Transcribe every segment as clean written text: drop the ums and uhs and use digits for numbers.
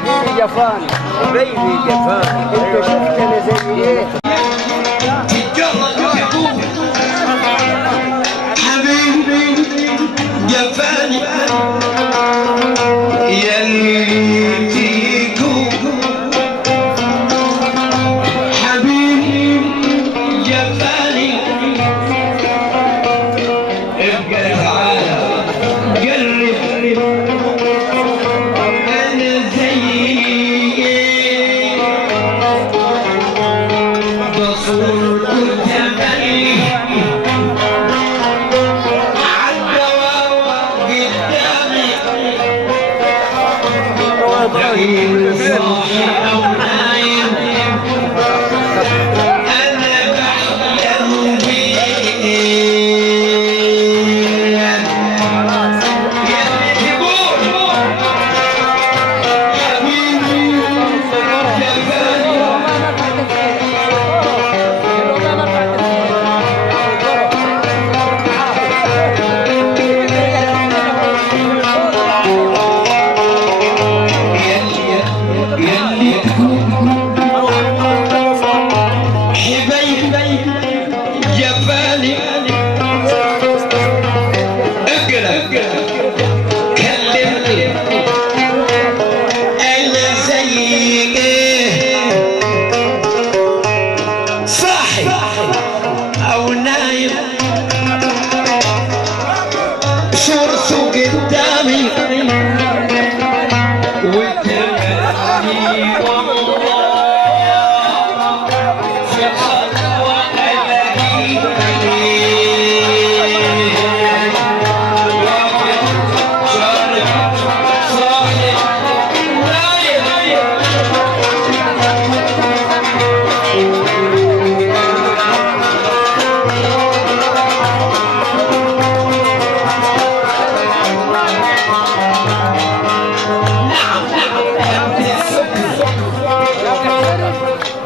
حبيبي جفاني حبيبي جفاني انت شفت انا زي ايه؟ حبيبي جفاني يلي تيجو حبيبي جفاني ابقى تعالى قرب انا زيك بصور قدامي صاحي أو نايم أنا بحلم بيك يلي تقول حبيبي جفاني يلي حبيبي جفاني اقرا كلمني انا زيك صاحي او نايم صورته قدامي وتمني والله في خطوة ألاقيك شارك صاحي نايم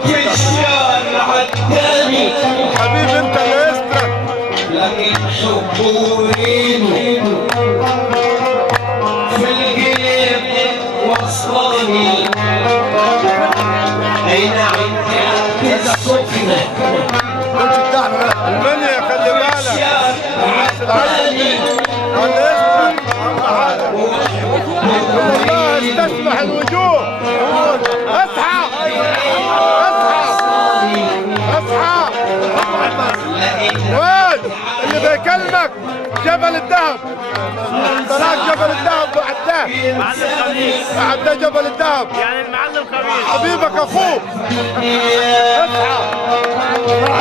والشارع الثاني حبيبي انت اللي اسرك لكن حبه وريده في القلب وصلني اي نعم كانت السفنة المنيا خلي بالك الشارع الثاني اللي اسرك الله استسمح الوجوه اصحى اصحى وين اللي بيكلمك جبل الذهب طلعت جبل الذهب وعداه عداه جبل الذهب يعني المعلم خبير حبيبك اخوك اصحى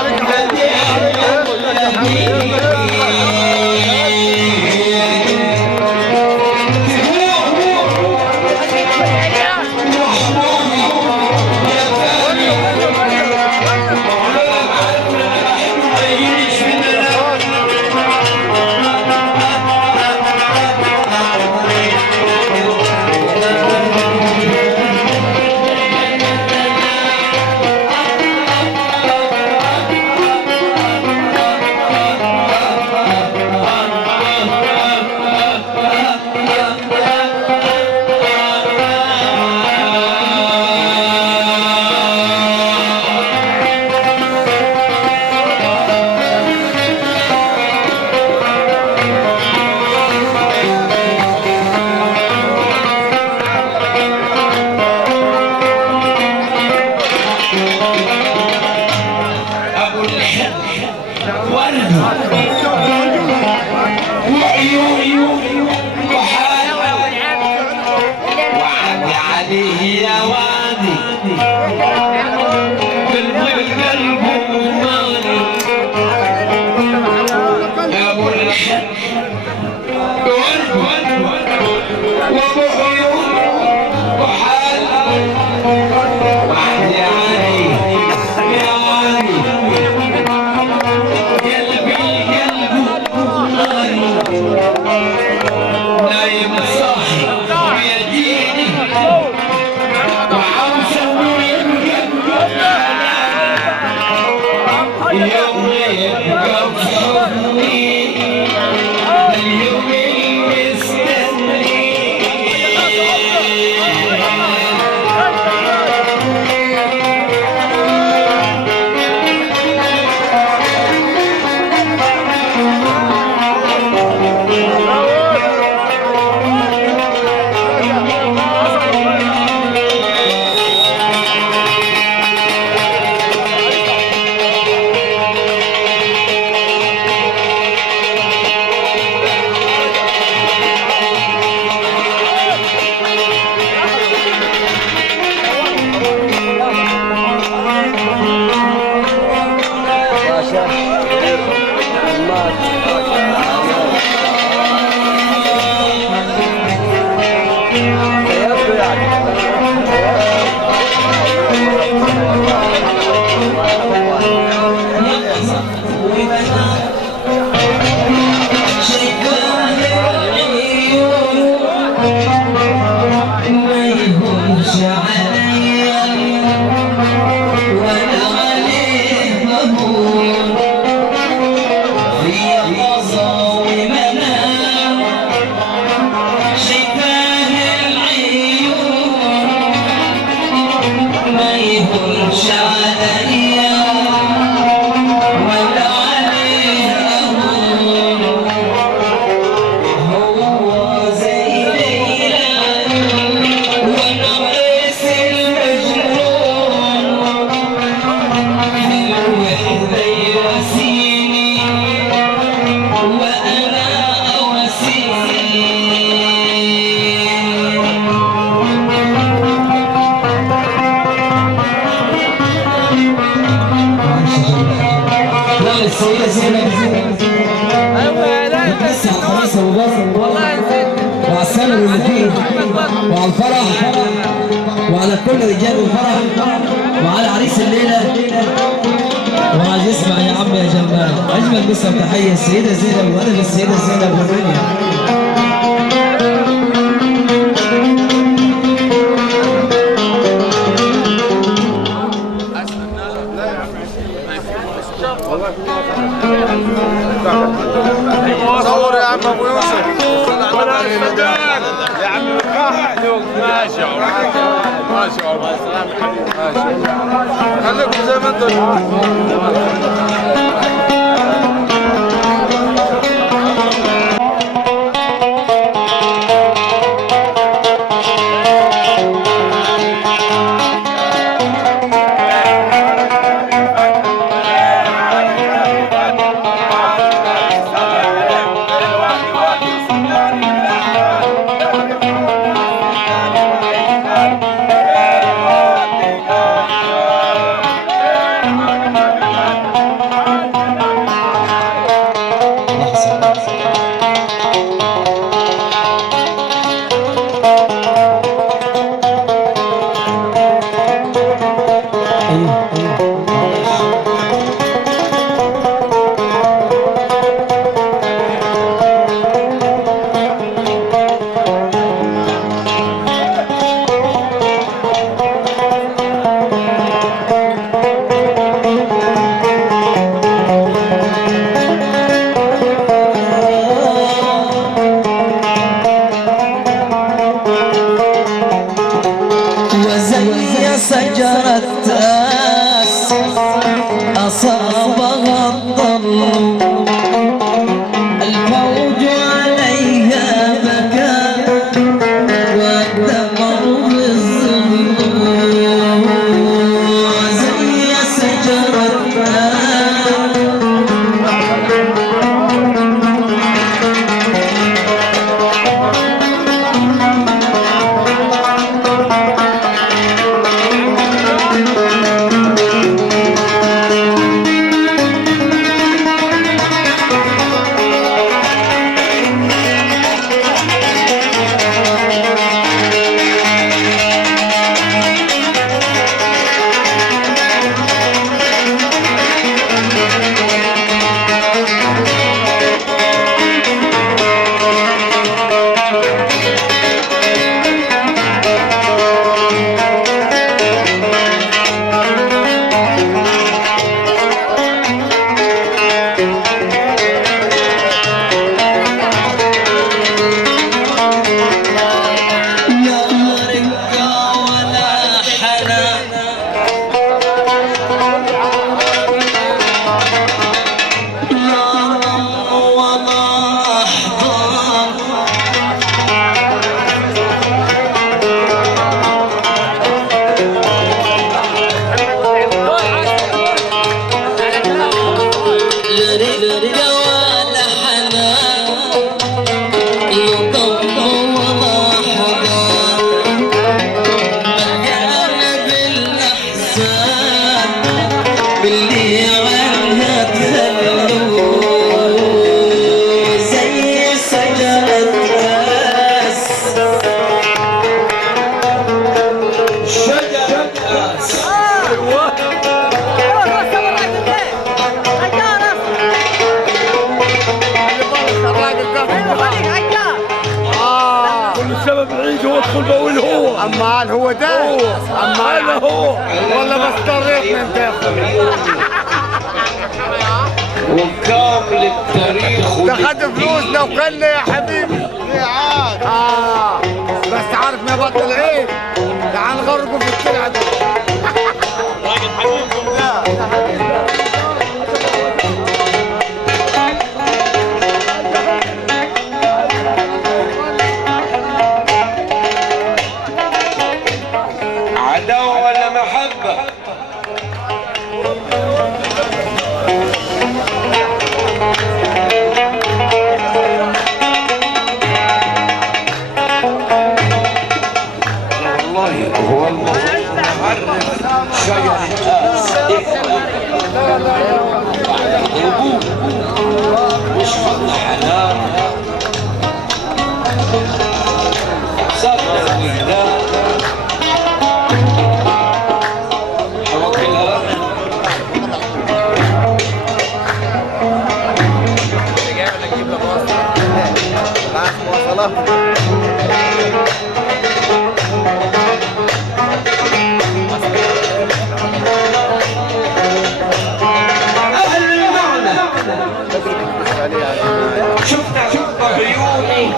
السيدة زينب بتمسي على الخميس أبو بكر وعلى السنة اللي فيه وعلى الفرح وعلى كل رجال الفرح وعلى عريس الليلة وعايز يسمع يا عم يا جمال أجمل مسا وتحية السيدة زينب وأنا بالسيدة زينب والدنيا. صور يا عم ابو يوسف يا عم ماشي ماشي خليكم زي ما انتم. السبب العيد هو ادخل بقول هو عمال هو ده عمال هو والله ما اضطريت انت يا اخوي وكامل التاريخ ده خد فلوسنا وكلنا يا حبيبي بس عارف ما بطل عيد تعال نغرقوا في السلعه دي راجل حبيبكم ده عداوة ولا محبة؟ والله هو المعرف شجر الآس شفت عيوني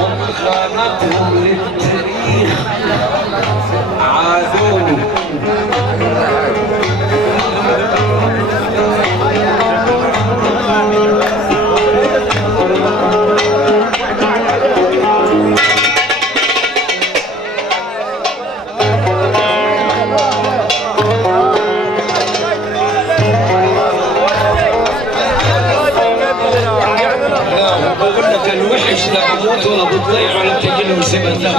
وخانتهم للتاريخ عادوني الوحش لا بموت ولا بضيع ولا بتجي له سبب لا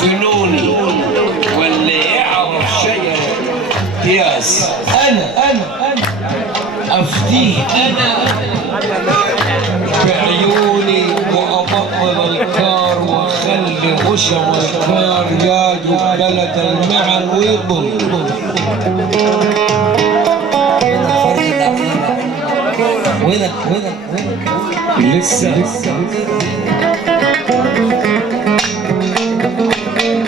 فنوني واللي يعرف شيء قياس انا افديه انا بعيوني وابطل الكار واخلي غشم الكار ياجو بلد المعن ويضل وينك لسه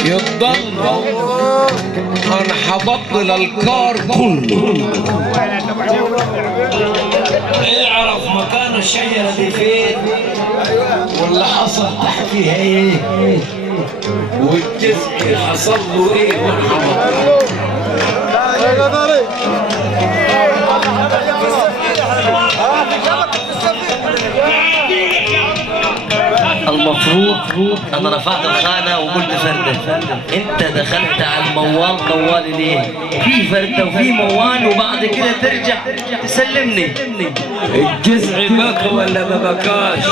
يتضل انا حبطل الكار كله اعرف مكان الشجرة دي فين واللي حصل تحتها ايه والجزء حصل له ايه المفروض انا رفعت الخانه وقلت فرده، انت دخلت على الموال طوالي ليه؟ في فرده وفي موال وبعد كده ترجع تسلمني. الجزع بكى ولا ما بكاش؟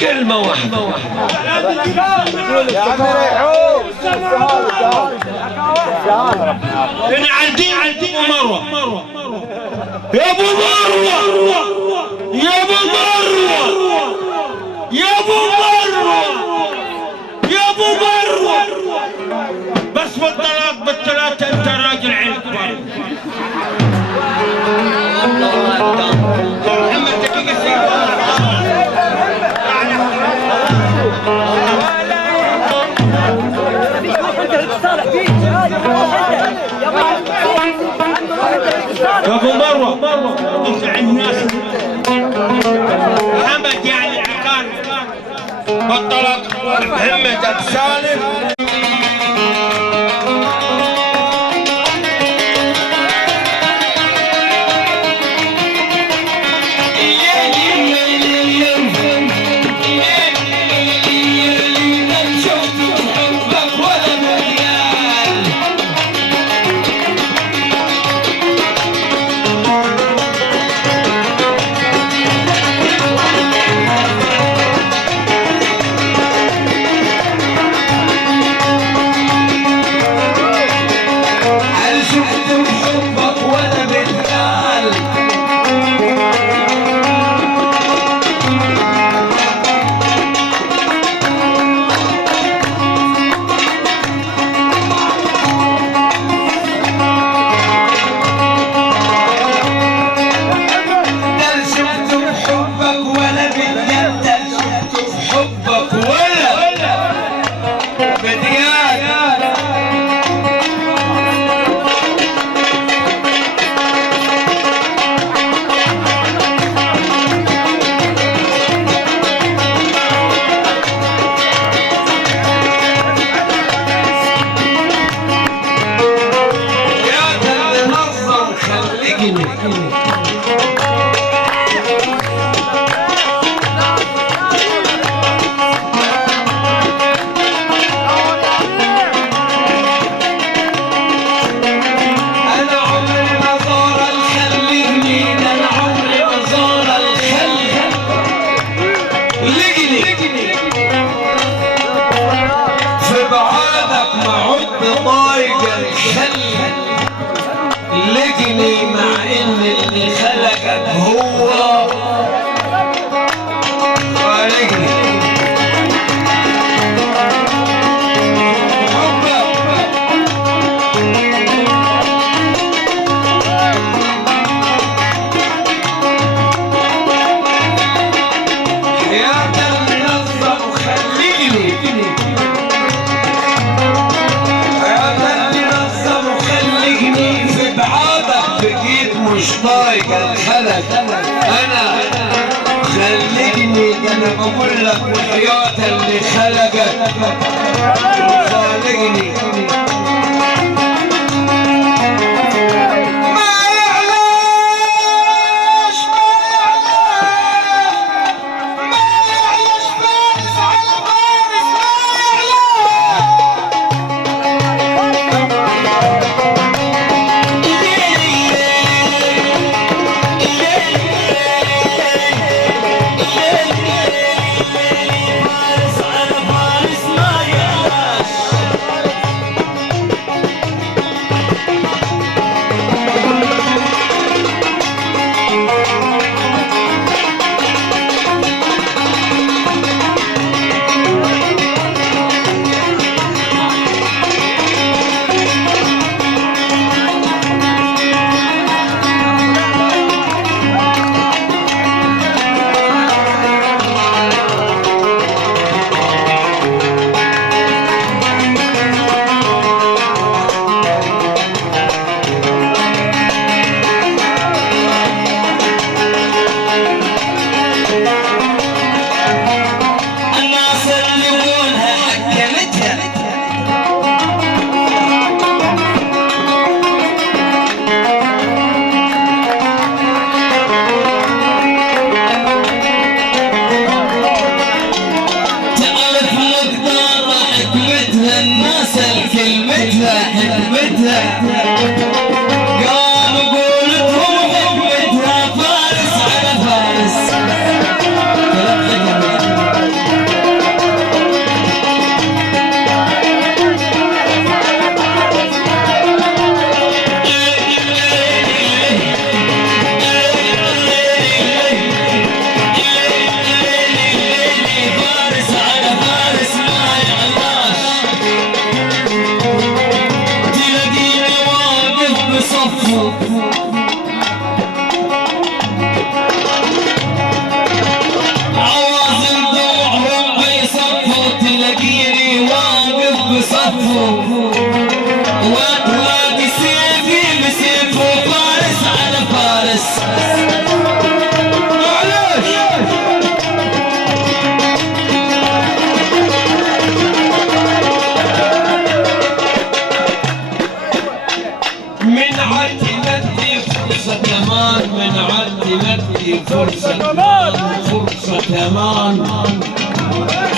كلمه واحده يا عم ريحوه انا عندي مروه يا ابو مروه يا ابو مروه يا ابو مروه يا ابو مروه بس بالطلاق بالثلاثه انت راجل عين كبار. يا ابو مروه انت عند ناس محمد يعني عقار بطلت همتك سالم. خلقني مع ان اللي خلقك هو خالقني. مش طايق الخلق انا خليني انا بقول لك وحياة اللي خلقك وخالقني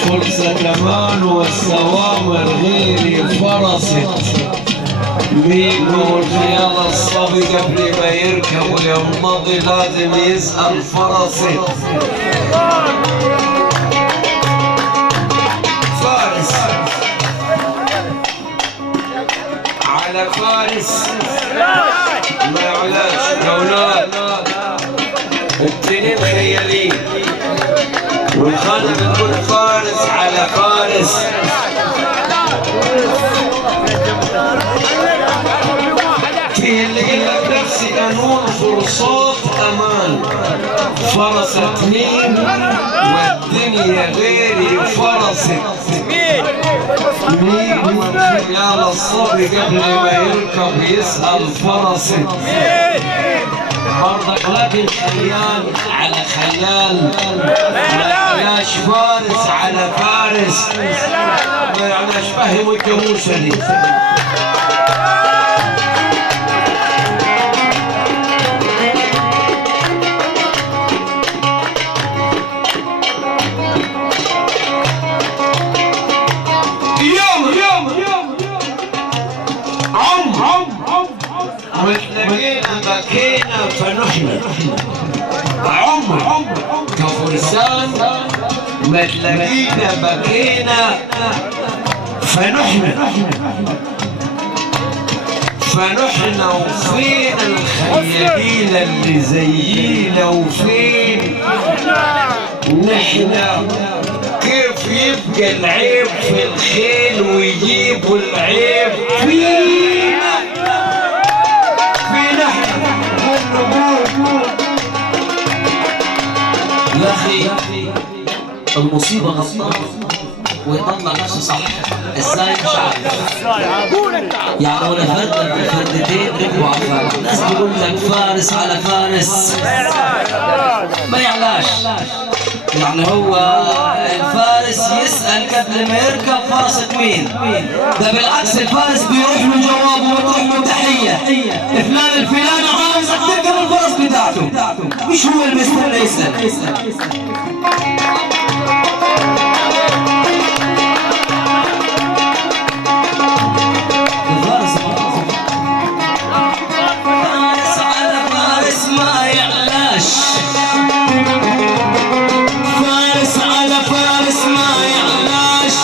فرصة كمان والسوامر غيري فرصت بيقول يلا الصبي قبل ما يركب ويمضي لازم يسأل فرصت. فارس على فارس ما يعلاش اولاد التنين خيالين والخانة بتقول فارس على فارس. في اللي قلت نفسي قانون فرصات امان فرص اتنين والدنيا غيري فرصت مين يا الصبي قبل ما يركب يسأل فرصت برضك لكن خيال على خيال معناش فارس على فارس معناش فهم الجاموسة دي. وتلاقينا بكينا فنحن عمر كفرسان ما تلاقينا بكينا فنحن فنحنا وفين الخيالين اللي زينا وفين نحنا؟ كيف يبقى العيب في الخيل ويجيبوا العيب فينا؟ فينا يا اخي المصيبه غلطان ويطلع نفسه صح. ازاي مش عارف يعني. ولا فردتين ركبوا على الفارس. الناس بيقول لك فارس على فارس ما يعلاش. يعني هو الفارس يسأل قبل ما يركب فرسك مين؟ ده بالعكس الفارس بيروح له جواب ويروح له تحية. فلان الفلاني عاوزك تركب الفرس بتاعته، مش هو اللي مستنى يسأل. فارس على فارس ما يعلاش. فارس على فارس ما يعلاش.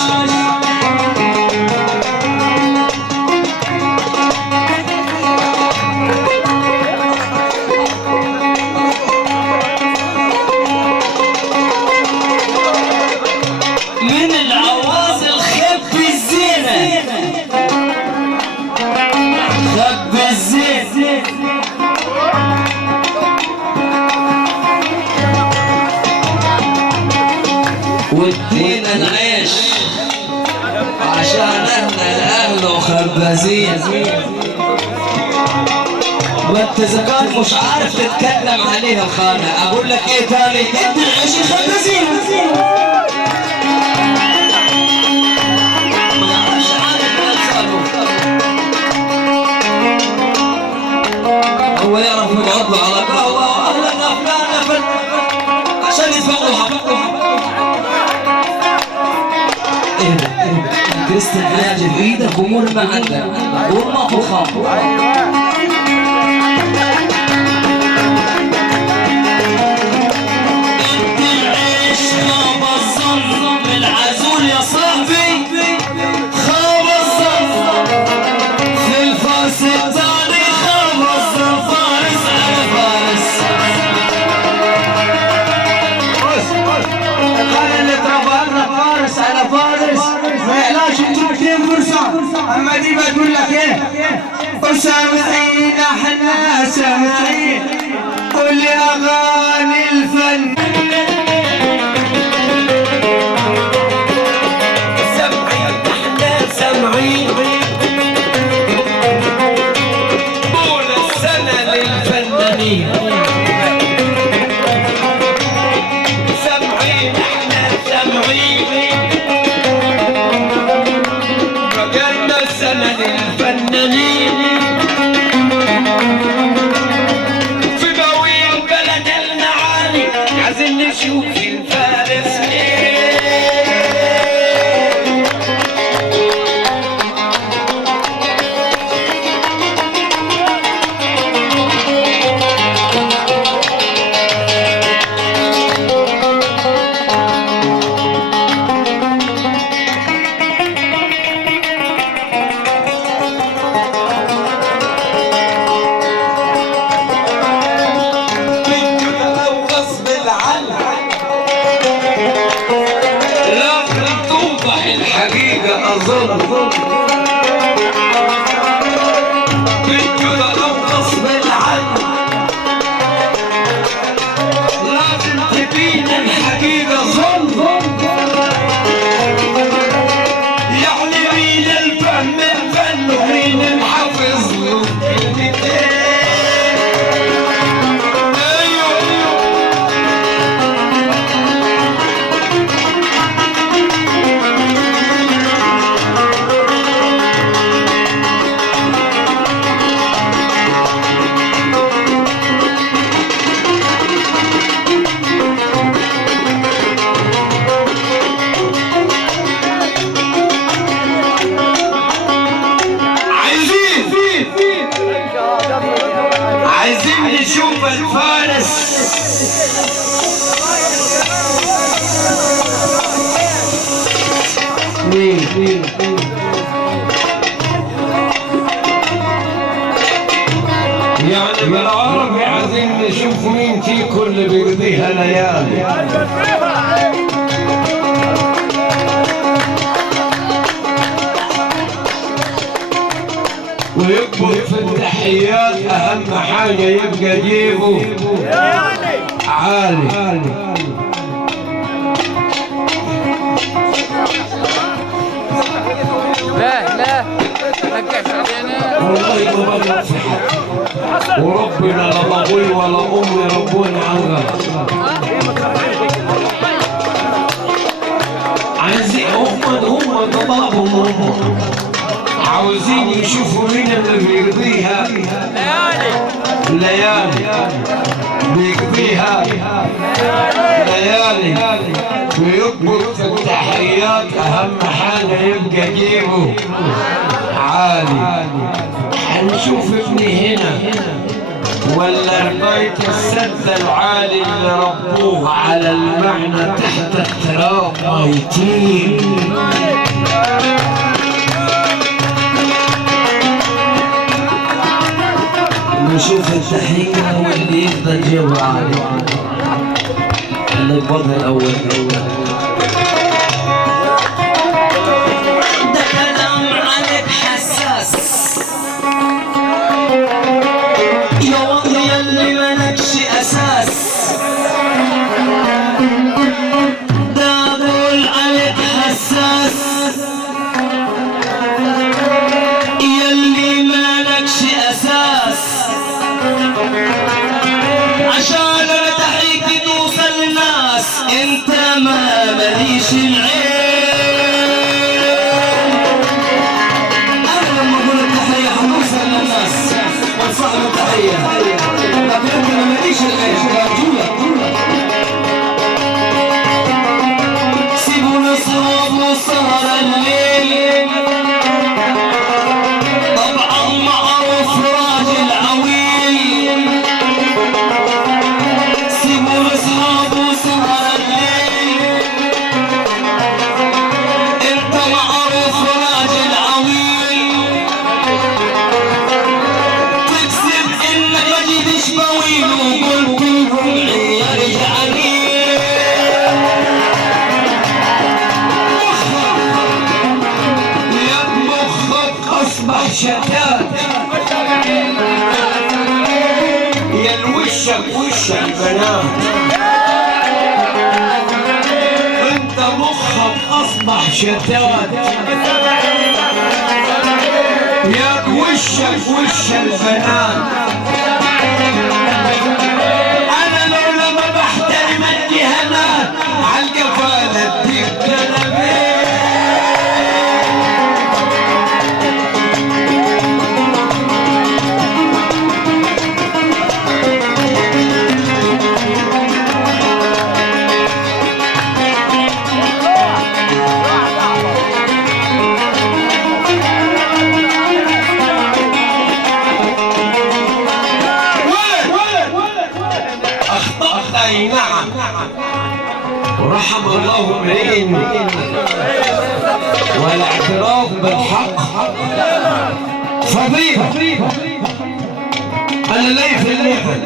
من العوازل خب الزينة، خب الزين. ودينا العيش عشان احنا الاهل وخبازين. وانت اذا كان مش عارف تتكلم عليها الخانة اقول لك ايه تاني؟ ادي العيش خبازين. ما عادش عارف نفسه. هو يعرف يقعد له على قهوة واهلا فلان عشان يدفعوا حقهم. كريست العلاج بايدك ومر ما عندك وما في الخمر. انت العيش خاب الظن العزول يا صاحبي، خاب الظن في الفارس الثاني، خاب الظن فارس على فارس. قال اللي تربى فارس على فارس ما يعلاش. انتوا اثنين فرسان. اما دي بتقول لك ايه؟ وسامعين احنا سامعين كل اغاني الفن. سامعين احنا سامعين طول السنة للفنانين. سامعين احنا سامعين بقالنا السنة للفنانين. في بويل بلد المعالي عايزين نشوف الفارس ايه. الحقيقة أظن بالجدى أو غصب العن لازم تبين الحقيقة ظن. يعني مين الفن الفن ومين الحافظ له كلمتين. عايزين نشوف الفارس بالعربي عايزين نشوف مين فيكم اللي بيقضيها ليالي. ويكبر في التحيات اهم حاجه يبقى جيبه عالي. لا رجعش علينا والله ما بغلط في حد، وربنا لا ابوي ولا امي ربوني على الغلط. عايزين هم طلبهم عاوزين يشوفوا مين اللي بيقضيها ليالي بيقضيها ليالي. ويكبر في التحيات اهم حاجه يبقى جيبه عالي. هنشوف ابني هنا ولا رباية السد العالي اللي ربوه على المعنى تحت التراب ميتين. نشوف التحية واللي يقدر يجاوب عليه. اللي يقبضها الأول. ده كلام عليك حساس يا والله اللي مالكش اساس. ده اقول عليك حساس يلي مالكش اساس. عشان انا تحيك توصل للناس انت ما ماليش العين. صاحب التحية لكن انت ما ماليش العيش رجولة. سيبوا الاصحاب وسهر الليل طبعا معروف راجل عويل. سيبوا الاصحاب وسهر الليل انت معروف راجل عويل. تكسب انك ما جيتش طويل وقلت لهم يرجع لي. يا مخك اصبح شتات يا الوشك وش البنات. انت مخك اصبح شتات يا وشك وش البنات. انا لولا ما بحترم الدهانات عالقفالة اديك كلامي. اخطأت اي نعم ورحم الله امرئ والاعتراف بالحق فضيلة. انا لي في اللحن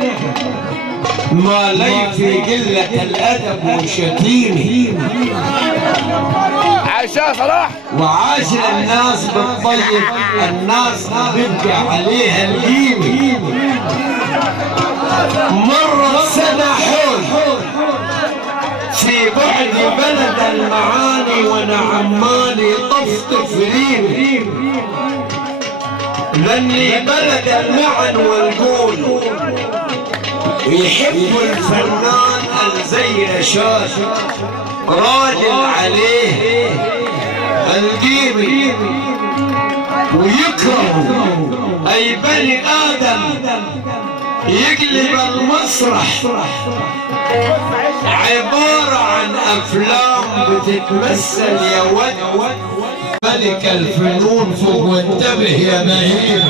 ما لي في قلة الادب وشتيمه. عايشاه صلاح وعاشر الناس بالطيب الناس بيبقى عليها القيمة. مرت سنة حول في بعد بلد المعاني وانا عمالي طفطف ريمي. لاني بلد المعن والقول يحب الفنان الزي رشاد راجل عليه القيمة ويكره اي بني ادم يقلب المسرح عبارة عن افلام بتتمثل يا ود ملك الفنون فوق وانتبه يا نهيب.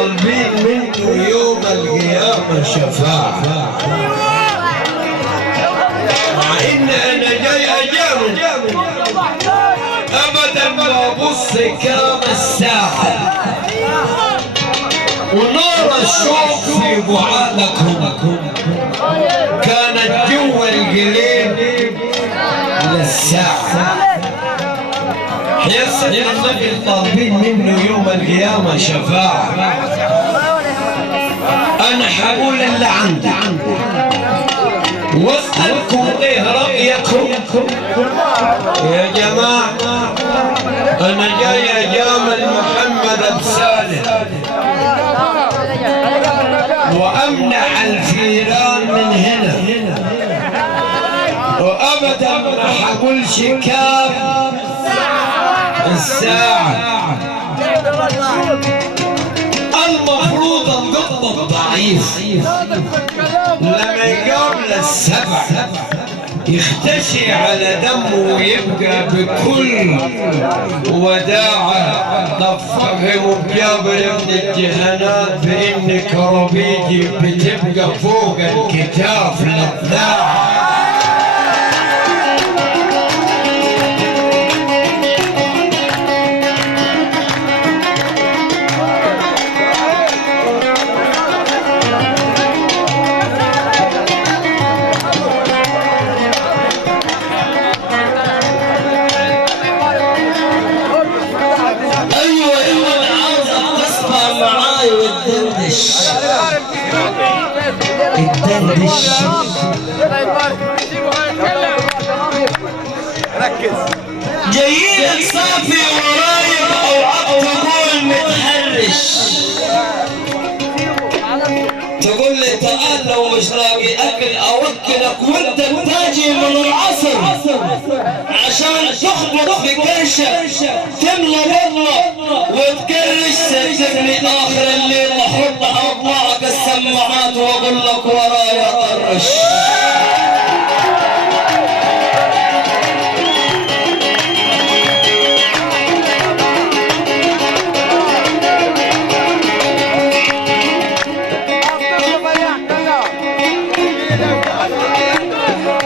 طالبين منه يوم القيامة شفاعة، مع ان انا جاي اجامل ابدا ما ابص كام الساعة، ونار الشوق في بعانكم كانت جوا القليل للساعة. يا سيدنا النبي طالبين منه يوم القيامة شفاعة، أنا حقول اللي عندي واسألكم إيه رأيكم يا جماعة. أنا جاي أجامل محمد بسالم وأمنع الفيران من هنا، وأبدا ما حقولش كام الساعة. المفروض القط الضعيف لما يقابل السبع يختشي على دمه ويبقى بكل وداعة. طب فهموا بجابر ابن الجهنات بإن كربيجي بتبقى فوق الكتاف للذاعة. الدندش جايينك صافي ورايب او عبد تقول متحرش، تقول لي تعال لو مش لاقي اكل اوكلك وانت بتاجي من العصر عشان تخبط في كرشك تملى بطنك وتكرش. صدقني اخر الليل احط اطلعك السماعات واقول لك ورايا طرش.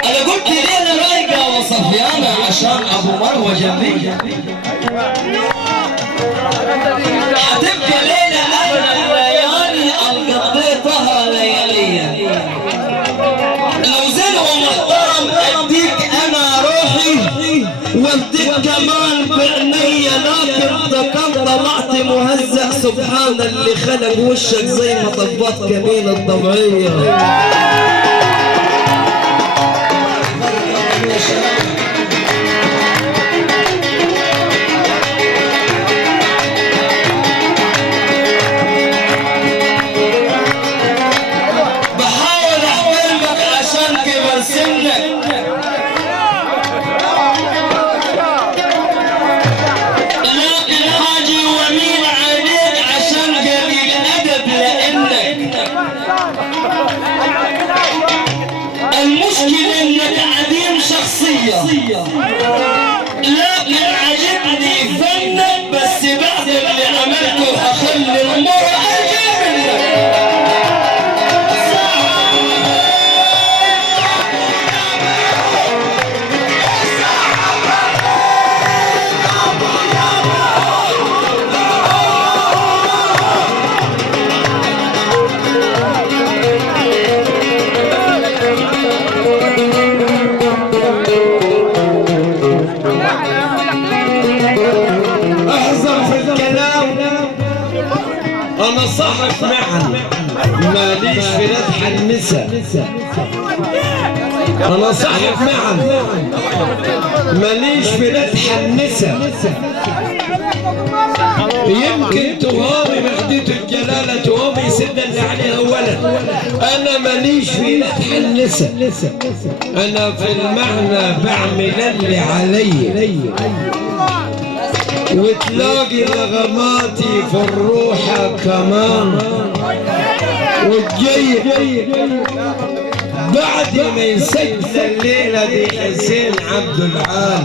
انا قلت ليله رايقه وصفيانه عشان ابو مروه جنبي، حتبقى ليله احلى الليالي قضيتها لياليه. لو زلوا محترم اديك انا روحي واديك كمان بعينيا، لكن كان طلعت مهزأ سبحان اللي خلق وشك زي ما طبط كمين الطبيعيه. بحاول احترمك عشان كبر سنك، لكن حاجي ومين عليك عشان قليل ادب، لانك المشكلة انك عديم شخصية، لكن عجبني فنك بس بعد اللي عملته هخلي المرء اجي منك. احذر في الكلام، انا صاحب معن ماليش في ردح النساء. انا صاحب معن ماليش في ردح النساء. يمكن تهامي مهدية الجلالة تهامي سنة اللي عليها ولد، انا ماليش في ردح النساء. انا في المعنى بعمل اللي علي، وتلاقي نغماتي في الروح كمان. والجاي بعد ما يسجل الليلة دي حسين عبد العال،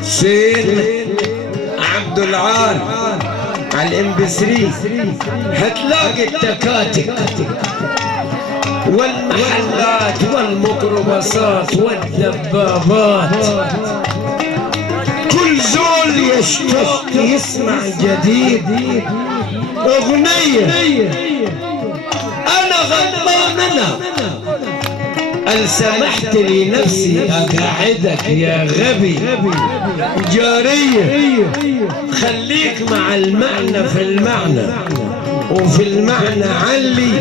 حسين عبد العال على الام بي 3 هتلاقي التكاتك والمحلات والميكروباصات والدبابات، كل زول يشتاق يسمع جديد اغنية. انا غضبان قال سمحت لنفسي اقعدك يا غبي جارية، خليك مع المعنى في المعنى، وفي المعنى علي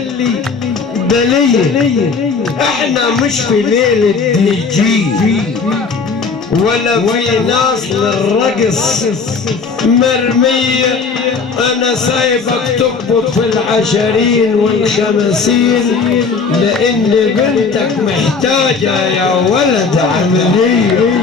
بلية. احنا مش في ليلة دي جي ولا في ناس للرقص مرمية. انا سايبك تقبض في العشرين والخمسين لان بنتك محتاجة يا ولد عملية.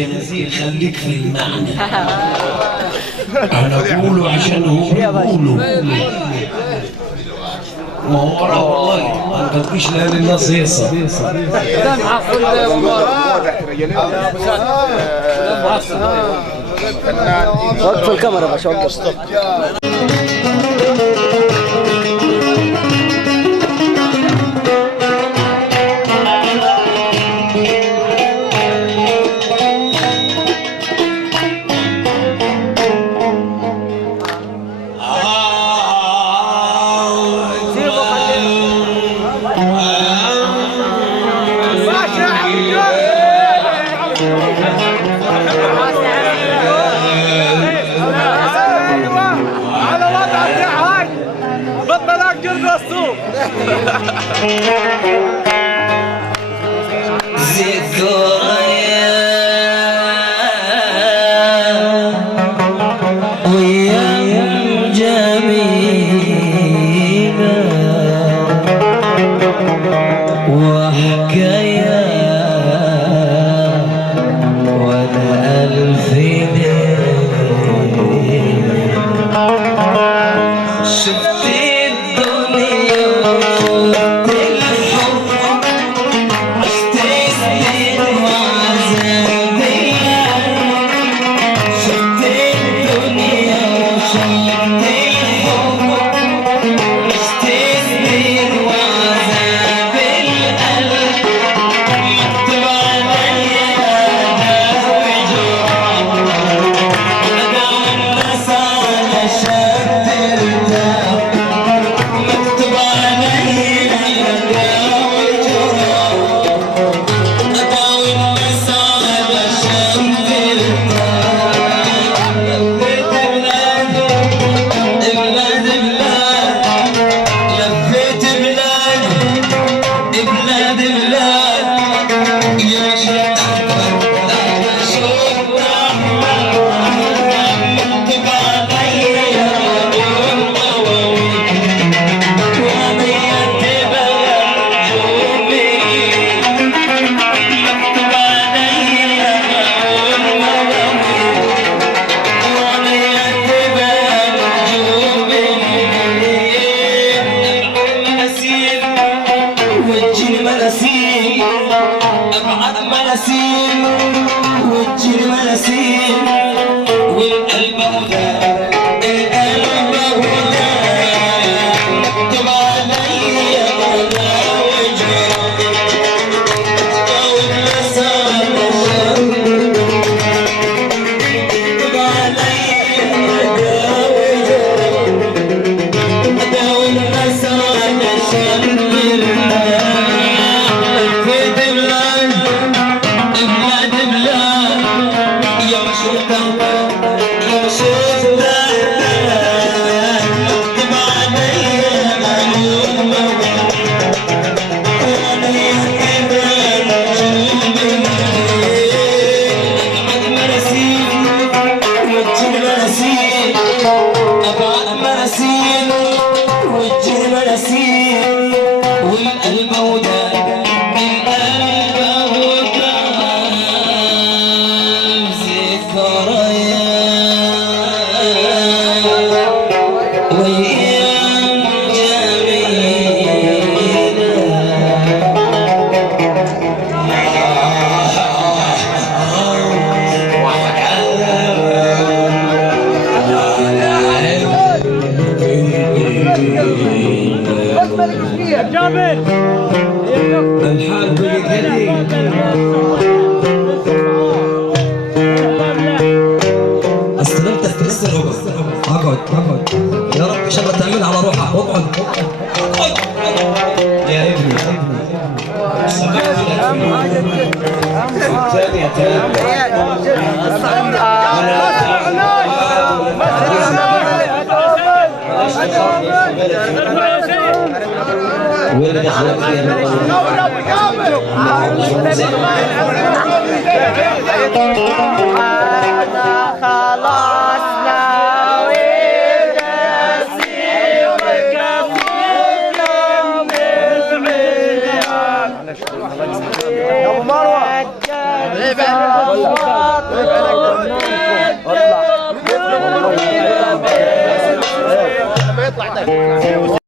يا نزيه خليك في المعنى. انا بقوله عشان هو بيقوله. ما هو وراه والله ما تجيش لأهل الناس هيصة. ده معقول ده مبارك. وقف الكاميرا باش وقف. ويا جميلة وحكاية ولا ألف شفت الدنيا وشفت الحب عشت سنين وعذابية شفت الدنيا وشفت الحب عشت سنين وعذاب القلب مكتوب عليا داوي جراح أنا والناس علشان ترتاح مكتوب عليا داوي جراح أنا والناس علشان ترتاح لفيت بلاد بلاد بلاد لفيت بلاد بلاد بلاد يا شيخ أحمد لما شفت أحمد مكتوب عليا أقول مواويل وضيعت بجوبي مكتوب عليا أقول مواويل وضيعت بجوبي مناسيب وجهي مناسيب أبعد مناسيب وجهي مناسيب والقلب هدى القلب هدى مكتوب عليا أنا وجهي والناس علشان مكتوب عليا أنا وجهي أنا والناس علشان نرتاح لفيت بلاد بلاد بلاد يا ما شفت أحمد يا ما شفت أحمد مكتوب عليا أقول مواويل وأنا يحكي بجوبي أبعد مناسيب وجهي مناسيب أبعد مناسيب وجهي مناسيب والقلب هدى القلب هدى ذكريات وأيام الحال بالقديم استلمتك لسه اقعد يا رب ان شاء الله تعملها على روحك اقعد يا ابني وين دخلت فيها